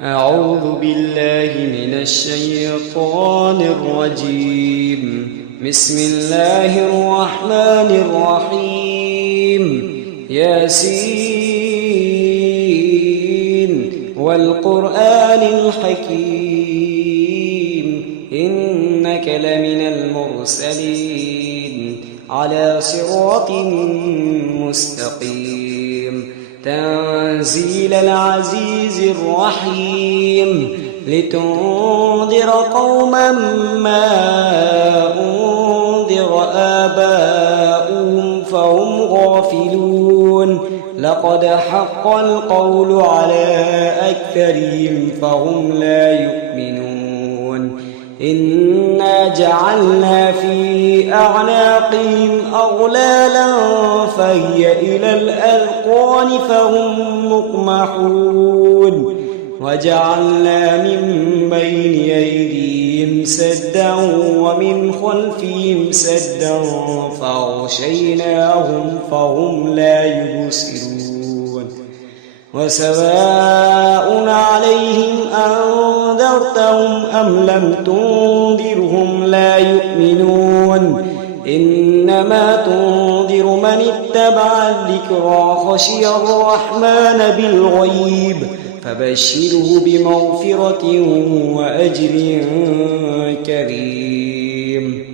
أعوذ بالله من الشيطان الرجيم. بسم الله الرحمن الرحيم. ياسين والقرآن الحكيم إنك لمن المرسلين على صراط مستقيم تنزيل العزيز الرحيم لتنذر قوما ما أنذر آباؤهم فهم غافلون لقد حق القول على أكثرهم فهم لا يؤمنون إنا جعلنا في أعناقهم أغلالا فهي إلى الأذقان فهم مقمحون وجعلنا من بين أيديهم سدا ومن خلفهم سدا فأغشيناهم فهم لا يبصرون وسواء عليهم أنذرتهم أم لم تنذرهم لا يؤمنون إنما تنذر من اتبع الذكرى خشي الرحمن بالغيب فبشره بمغفرة وأجر كريم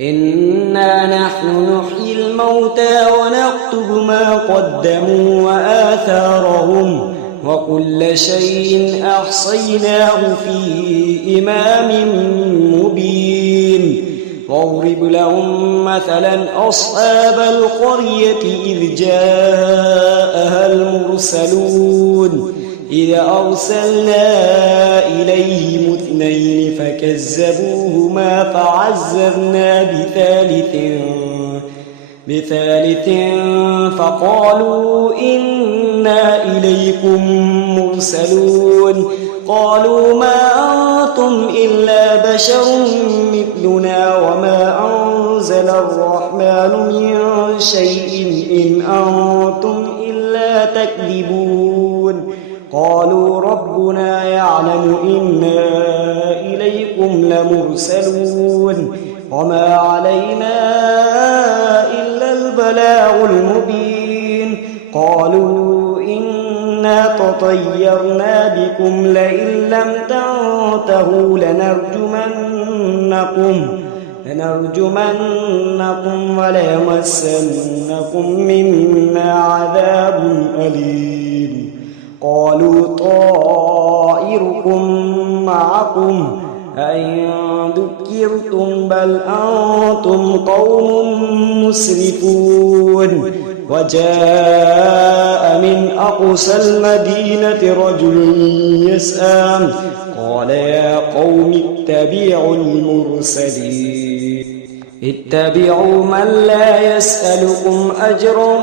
إنا نحن نحيي الموتى ونكتب ما قدموا وآثارهم وكل شيء أحصيناه في إمام مبين واضرب لهم مثلا أصحاب القرية إذ جاءها المرسلون إذ أرسلنا إليهم اثنين فكذبوهما فعززنا بثالث فقالوا إنا إليكم مرسلون قالوا ما أنتم إلا بشر مثلنا وما أنزل الرحمن من شيء إن أنتم إلا تكذبون قالوا ربنا يعلم إنا إليكم لمرسلون وما علينا إلا البلاغ المبين قالوا إنا تطيرنا بكم لئن لم تنتهوا لنرجمنكم وليمسنكم منا عذاب أليم قالوا طائركم معكم أئن ذكرتم بل أنتم قوم مسرفون وجاء من أقصى المدينة رجل يسعى قال يا قوم اتبعوا المرسلين اتبعوا من لا يسألكم أجرا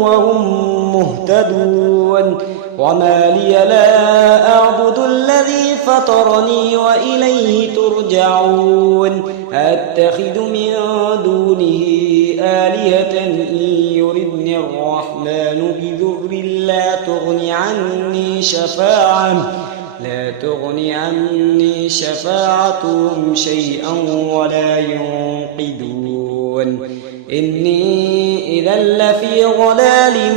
وهم مهتدون وما لي لا أعبد الذي فطرني وإليه ترجعون أتخذ من دونه آلهة إن يردني الرحمن بضر لا تغني عني شفاعتهم شيئا ولا ينقذون إني إذا لفي ضلال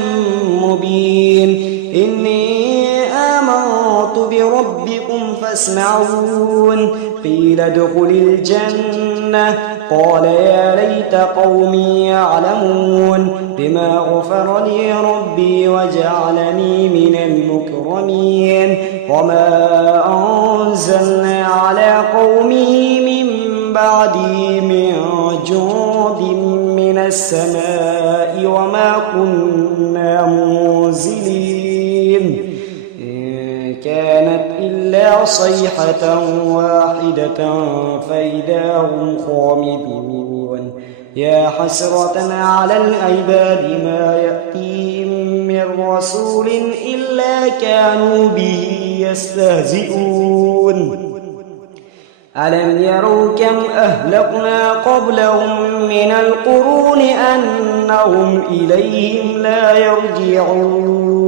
مبين إني آمنت بربكم فاسمعون قيل ادخل الجنة قال يا ليت قومي يعلمون بما غفر لي ربي وجعلني من المكرمين وما أنزلنا على قومه من بعده من جند من السماء وما كنا منزلين إن كانت إلا صيحة واحدة فإذا هم خامدون يا حسرة على العباد ما يأتيهم من رسول إلا كانوا به يستهزئون ألم يروا كم أهلكنا قبلهم من القرون أنهم إليهم لا يرجعون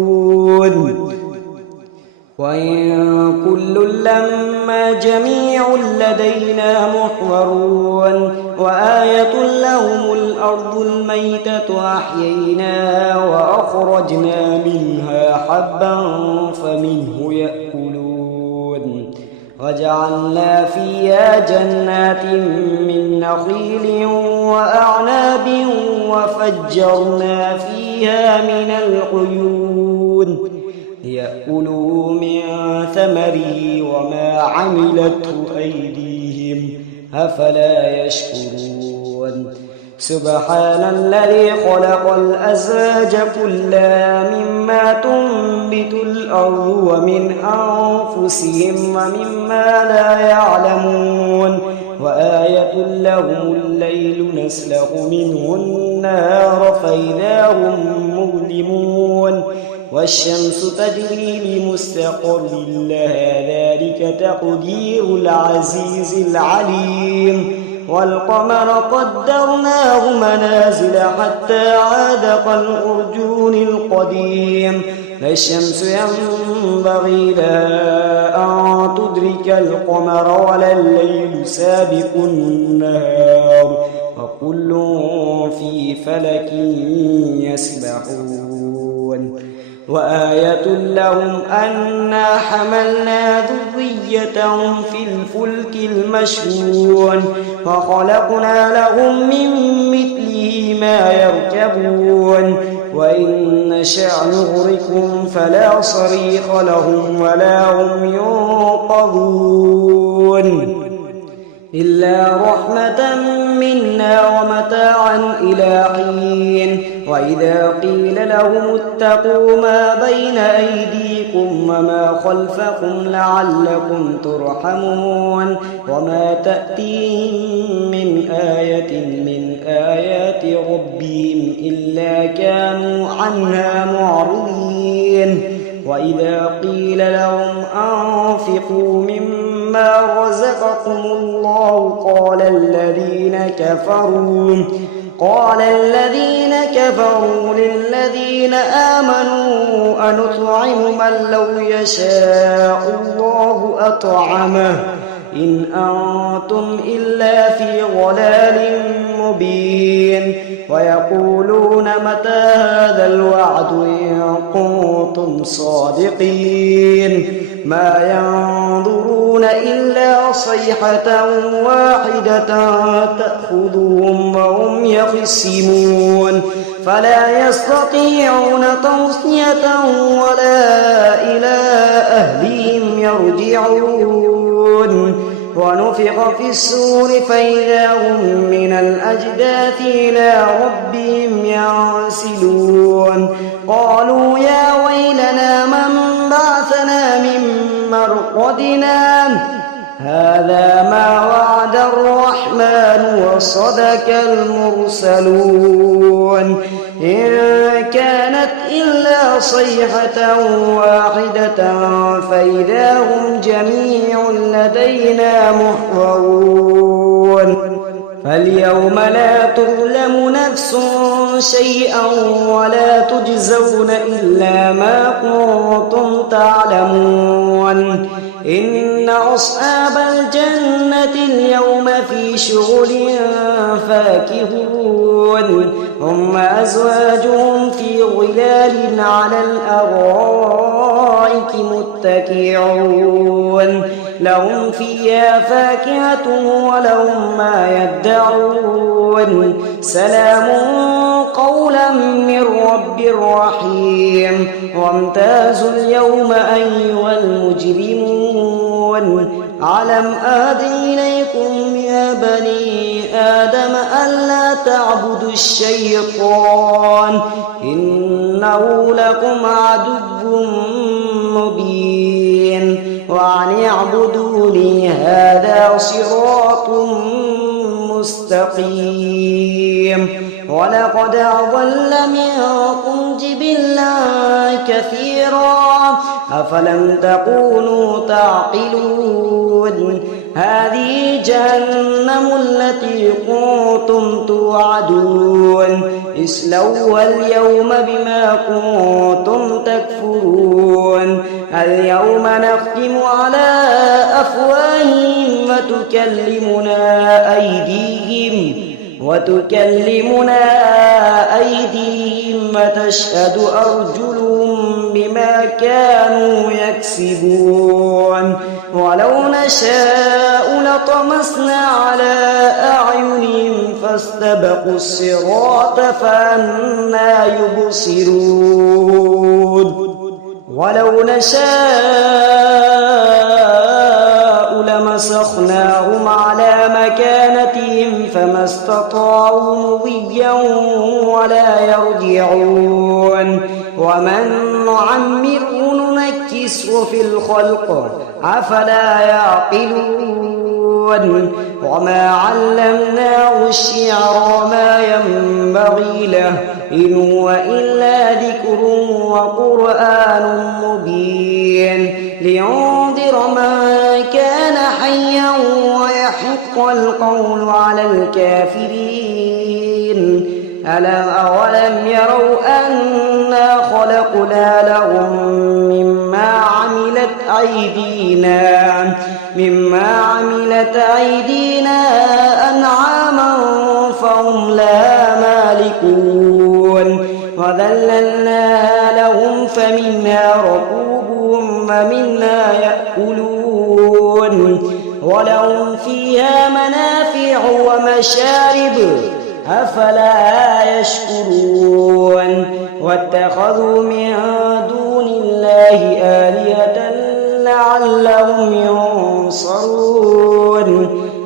وإن كل لما جميع لدينا محضرون وآية لهم الأرض الميتة أحييناها وأخرجنا منها حبا فمنه يأكلون وجعلنا فيها جنات من نخيل وأعناب وفجرنا فيها من العيون ليأكلوا من ثمره وما عملته أيديهم أفلا يشكرون سبحان الذي خلق الأزواج كلها مما تنبت الأرض ومن أنفسهم ومما لا يعلمون وآية لهم الليل نسلخ منه النهار فإذا هم مظلمون والشمس تجري لمستقر لها ذلك تقدير العزيز العليم والقمر قدرناه منازل حتى عاد كالعرجون القديم لا الشمس ينبغي لها أن تدرك القمر ولا الليل سابق النهار وكل في فلك يسبحون وآية لهم أنا حملنا ذريتهم في الفلك المشحون وخلقنا لهم من مثله ما يركبون وإن نشأ نغرقهم فلا صريخ لهم ولا هم ينقذون إلا رحمة منا ومتاعا إلى حين وإذا قيل لهم اتقوا ما بين أيديكم وما خلفكم لعلكم ترحمون وما تأتيهم من آية من آيات ربهم إلا كانوا عنها معرضين وإذا قيل لهم أنفقوا مما رزقكم الله قال الذين كفروا للذين آمنوا أنطعم من لو يشاء الله أطعمه إن أنتم إلا في ضلال مبين ويقولون متى هذا الوعد إن كنتم صادقين ما ينظرون إلا صيحة واحدة تأخذهم وهم يخصمون فلا يستطيعون توصية ولا إلى أهلهم يرجعون ونفخ في الصور فإذا هم من الأجداث إلى ربهم ينسلون قالوا يا ويلنا من بعثنا من مرقدنا هذا ما وعد الرحمن وصدق المرسلون إن كانت إلا صيحة واحدة فإذا هم جميع لدينا محضرون فاليوم لا تظلم نفس شيئا ولا تجزون إلا ما كنتم تعلمون إن أصحاب الجنة اليوم في شغل فاكهون هم أزواجهم في ظلال على الأرائك متكئون لهم فيها فاكهة ولهم ما يدعون سلام قولا من رب رحيم وامتازوا اليوم أيها المجرمون ألم أعهد إليكم يا بني آدم ألا تعبدوا الشيطان إنه لكم عدو مبين وأن اعبدوني هذا صراط مستقيم ولقد أضل منكم جبلا كثيرا أفلم تكونوا تعقلون هذه جهنم التي كنتم توعدون اصلوها اليوم بما كنتم تكفرون اليوم نختم على أفواههم وتكلمنا أيديهم وتشهد أرجلهم بما كانوا يكسبون ولو نشاء لطمسنا على أعينهم فاستبقوا الصراط فأنى يبصرون ولو نشاء لمسخناهم على مكانتهم فما استطاعوا مضيا ولا يرجعون ومن نعمره ننكسه في الخلق أفلا يعقلون وما علمناه الشعر وما ينبغي له إن هو إلا ذكر وقرآن مبين لينذر من كان حيا ويحق القول على الكافرين أولم يروا أنا خلقنا لهم مما عملت أيدينا أنعاما فهم لها مالكون وذللناها لهم فمنها ركوبهم ومنها يأكلون ولهم فيها منافع ومشارب أفلا يشكرون واتخذوا من دون الله آلهة لعلهم ينصرون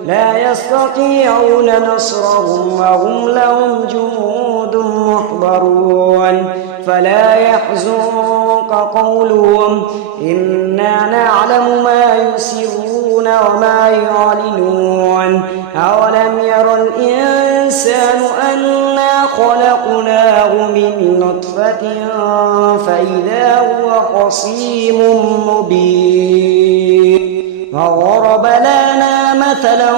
لا يستطيعون نصرهم وهم لهم جنود محضرون فلا يحزنك قولهم إنا نعلم ما يسرون وما يعلنون أولم ير الإنسان أنا خلقناه من نطفة فإذا هو خصيم مبين وضرب لنا مثلا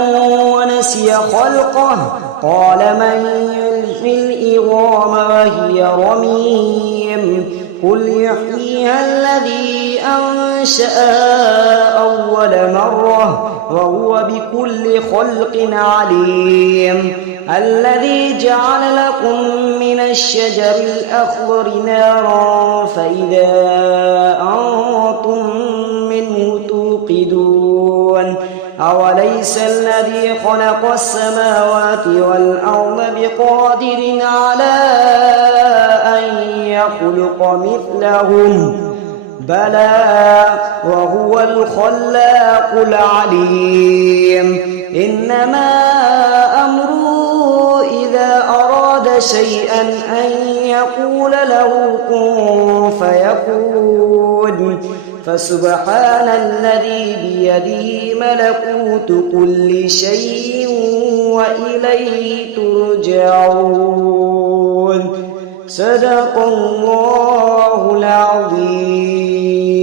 ونسي خلقه قال من يحيي العظام وهي رميم قل يحييها الذي أنشأها أول مرة وهو بكل خلق عليم الذي جعل لكم من الشجر الأخضر نارا فإذا أنتم منه توقدون أوليس الذي خلق السماوات والأرض بقادر على أن يخلق مثلهم بلى وهو الخلاق العليم إنما أمره إذا أراد شيئا أن يقول له كن فيكون فسبحان الذي بيده ملكوت كل شيء وإليه ترجعون صدق الله العظيم.